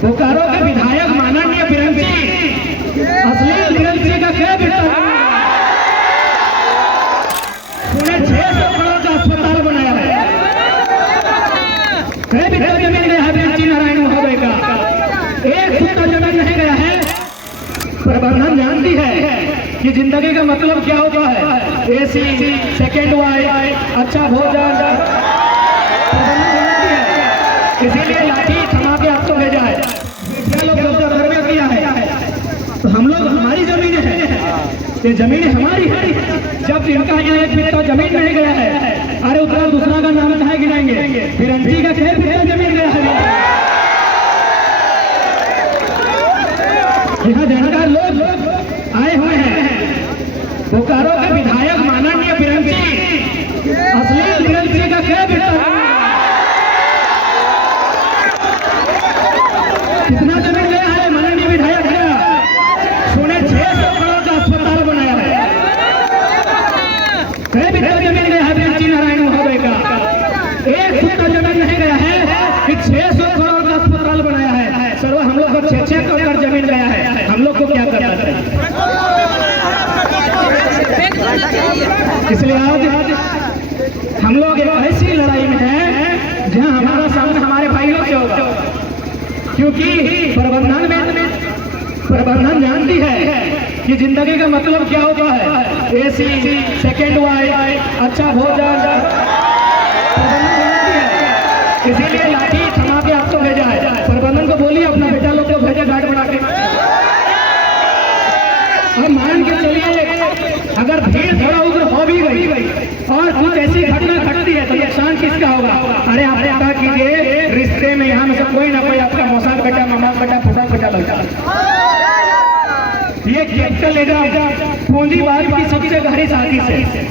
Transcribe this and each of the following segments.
बोकारो के विधायक माननीय बिरन जी असली बिरन जी का क्या बेटा उन्हें 600 करोड़ का अस्पताल बनाया है। कई बिरन जमीन गया है बिरन जी नारायण महोदय का, एक फुट जमीन नहीं गया है। प्रबंधन जानती है कि जिंदगी का मतलब क्या होता है, एसी, सेकेंड वाइफ, अच्छा भोजन, इसीलिए लाठी थमा के आपको भेजा है। लोग कब्जा घर में किया है तो हम लोग हमारी जमीन है, ये जमीन हमारी है। जब इनका यहाँ एक बित्ता जमीन नहीं गया है, अरे उतना दूसरा का नाम कहाँ गिनाएंगे? बिरंजी का खेल बित्ता जमीन गया है। यहाँ जानकार लोग आए हुए हैं। बोकारो के विधायक माननीय बिरन जी असली बिरन जी का क्या बेटा कितना जमीन गया है माननीय विधायक है, सुने 600 करोड़ का अस्पताल बनाया है। कई बित्ता जमीन गया है बिरन जी नारायण महोदय का, एक फुट जमीन नहीं गया है कि 600 करोड़ का अस्पताल बनाया है। सर्व हम लोग को 6-6 करोड़ जमीन गया है, हम लोग को क्या करना चाहिए? इसलिए आज हम लोग एक ऐसी लड़ाई में हैं जहां हमारा सामना हमारे भाइयों से होगा, क्योंकि प्रबंधन जानती है कि जिंदगी का मतलब क्या होता है, एसी, सेकेंड वाइफ, अच्छा भोजन, इसीलिए लाठी थमा के आपको भेजा है। प्रबंधन को बोलिए अपना बेटा लोग को भेजा गार्ड बना के। हम मान के चलिए अगर भीड़ थोड़ा उधर हो भी गई और कुछ ऐसी घटना घटती है तो नुकसान किसका होगा? अरे आप पता कीजिए रिश्ते में यहाँ से कोई ना कोई आपका मौसा बेटा, मामा बेटा, फूफा बेटा लगता है। ये कैपिटल एरिया पूंजीवाद की सबसे गहरी साजिश है।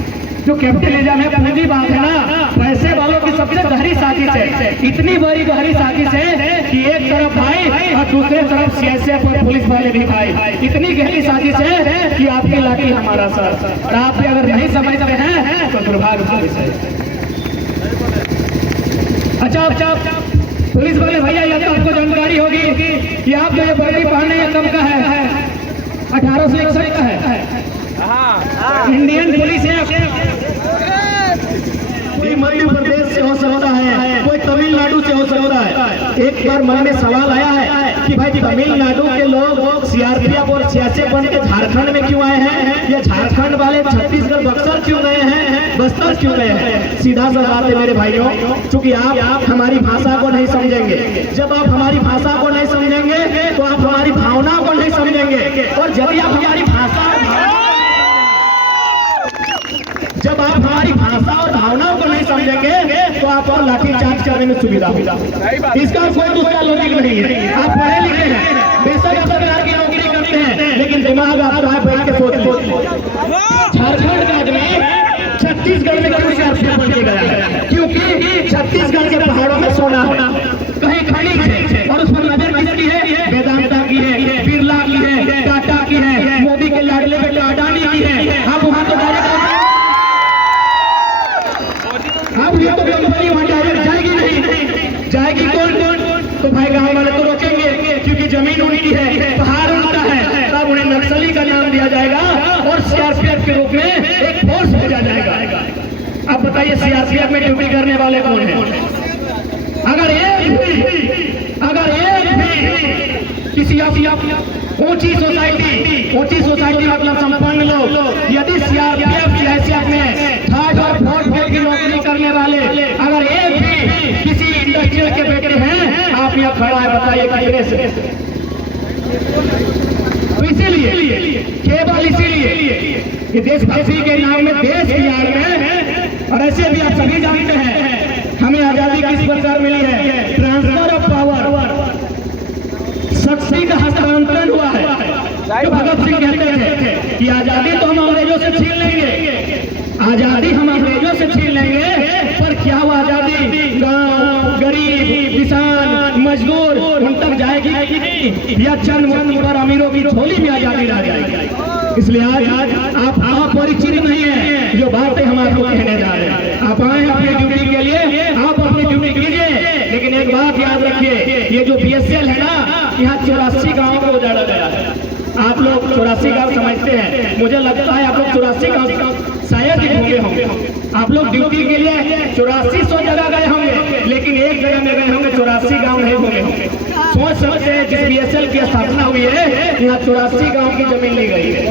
जो कैपिटल एरिया में पूंजीवाद है ना, पैसे वालों की सबसे गहरी साजिश है। इतनी बड़ी गहरी साजिश है कि एक तरफ भाई और दूसरे तरफ सीएसएफ और पुलिस वाले भी भाई। इतनी गहरी साजिश है कि आपकी लाठी हमारा सर, और आप अगर नहीं समझते हैं तो दुर्भाग्य का विषय। अच्छा पुलिस वाले भैया, यह तो आपको जानकारी होगी कि आप जो ये वर्दी पहने हैं कब का है? 1861 का है। इंडियन पुलिस है, मध्य प्रदेश से हो सकता है, कोई तमिलनाडु से हो सकता है। एक बार मन में सवाल आया है कि भाई तमिलनाडु के लोग सीआरपीएफ और सीएसएफ बन के झारखंड में क्यों आए हैं, या झारखंड वाले छत्तीसगढ़ बक्सर क्यों गए हैं, बस्तर क्यों गए हैं? सीधा सा बात है मेरे भाइयों, चूंकि आप हमारी भाषा को नहीं समझेंगे। जब आप हमारी भाषा को नहीं समझेंगे तो आप हमारी भावना को नहीं समझेंगे, और जब आप हमारी भाषा और भावनाओं को नहीं समझेंगे तो आप और लाठीचार्ज करने में सुविधा होगा। इसका कोई दूसरा लॉजिक नहीं है। आप पढ़े लिखे हैं, बेशक आप सरकार की नौकरी करते हैं, लेकिन दिमाग आपका है बैठ के सोच। झारखंड राज्य में छत्तीसगढ़ में क्यों सीआरपीएफ बन के गया है? क्योंकि छत्तीसगढ़ के पहाड़ों में सोना है, कहीं खनिज है, और उस पर नजर किसकी है? वेदांता की है, बिरला की है, टाटा की है, मोदी के लाडले बेटे अडानी की है। आप वहां तो डायरेक्ट ये तो कंपनी वहां डायरेक्ट जाएगी नहीं, जाएगी कौन? तो भाई गांव वाले तो रोकेंगे, क्योंकि जमीन उनकी है, पहाड़ उनका है। तब उन्हें नक्सली का नाम दिया जाएगा और सीआरपीएफ के रूप में एक फोर्स भेजा जाएगा। अब बताइए सीआरपीएफ में ड्यूटी करने वाले कौन है? अगर एक भी किसी ऊंची सोसाइटी मतलब संपन्न लोग यदि सीआरपीएफ की हैसियत में थर्ड और फोर्थ ग्रेड की नौकरी करने वाले अगर एक भी किसी इंडस्ट्रियल के बेटे हैं, आप यहाँ खड़ा है, बताइए कितने से? तो इसीलिए केवल इसीलिए कि देशभक्ति के नाम में देश की आड़ में, और ऐसे भी आप सभी जानते हैं हमें आजादी किस प्रकार मिली है? ट्रांसफर ऑफ पावर, शक्ति का हस्तांतरण हुआ है। जो भगत सिंह कहते थे कि आजादी तो हम अंग्रेजों से छीन लेंगे, आजादी हम अंग्रेजों से छीन लेंगे, पर क्या वो आजादी गांव, गरीब, किसान, मजदूर उन तक जाएगी या चंद पर अमीरों की झोली में आजादी रह जाएगी? इसलिए आज आप अपरिचित नहीं है जो बातें हम आपको कहने जा रहे हैं। आप आए अपनी ड्यूटी के लिए, आप अपनी ड्यूटी कीजिए, लेकिन एक बात याद रखिए, ये जो बीएसएल है ना, यहाँ 84 गाँव को उजाड़ा गया है। आप लोग 84 गाँव समझते हैं, मुझे लगता है आप लोग 84 गाँव शायद ही घूमे होंगे। आप लोग ड्यूटी के लिए 8400 जगह गए होंगे, लेकिन एक जगह में गए होंगे, 84 गाँव नहीं घूमे होंगे। सोच सकते हैं जिस BSL की स्थापना हुई है यहाँ 84 गाँव की जमीन ली गई है।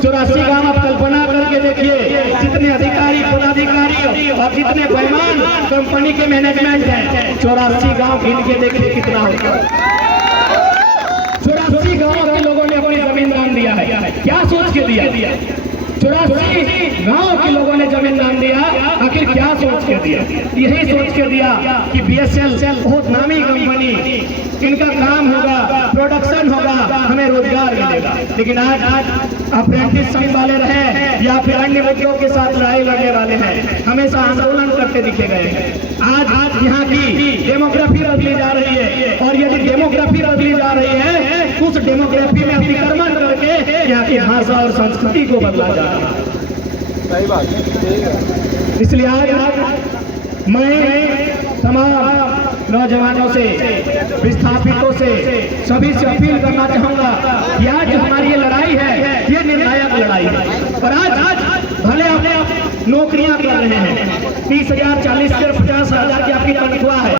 84 गाँव आप कल्पना करके देखिए, जितने अधिकारी पदाधिकारी और जितने बेईमान कंपनी के मैनेजमेंट हैं, 84 गाँव गिन के देखिए कितना होगा। 84 गाँव के लोगों ने अपनी जमीन दान दिया है। क्या सोच के दिया? 84 गाँव के लोगों ने जमीन दान दिया। आखिर क्या सोच के दिया? यही सोच के दिया कि BSL बहुत नामी कंपनी, इनका काम होगा, प्रोडक्शन होगा, हमें रोजगार मिलेगा। लेकिन आज अप्रेंटिस संघ वाले रहे या फिर अन्य मुद्दों के साथ लड़ाई लड़ने वाले हैं, हमेशा आंदोलन करते दिखे गए हैं। आज यहाँ की डेमोग्राफी बदली जा रही है, और यदि डेमोग्राफी बदली जा रही है, उस डेमोग्राफी में अतिक्रमण करके यहाँ की भाषा और संस्कृति को बदला जा रहा है। सही बात है। इसलिए आज मैं तमाम नौजवानों से, विस्थापितों से, सभी से अपील करना चाहूंगा कि आज जो हमारी ये लड़ाई है, ये निर्णायक लड़ाई है। और आज भले आप नौकरियां कर रहे हैं, 30,000, 40,000, 50,000 की आपकी तनख्वाह है।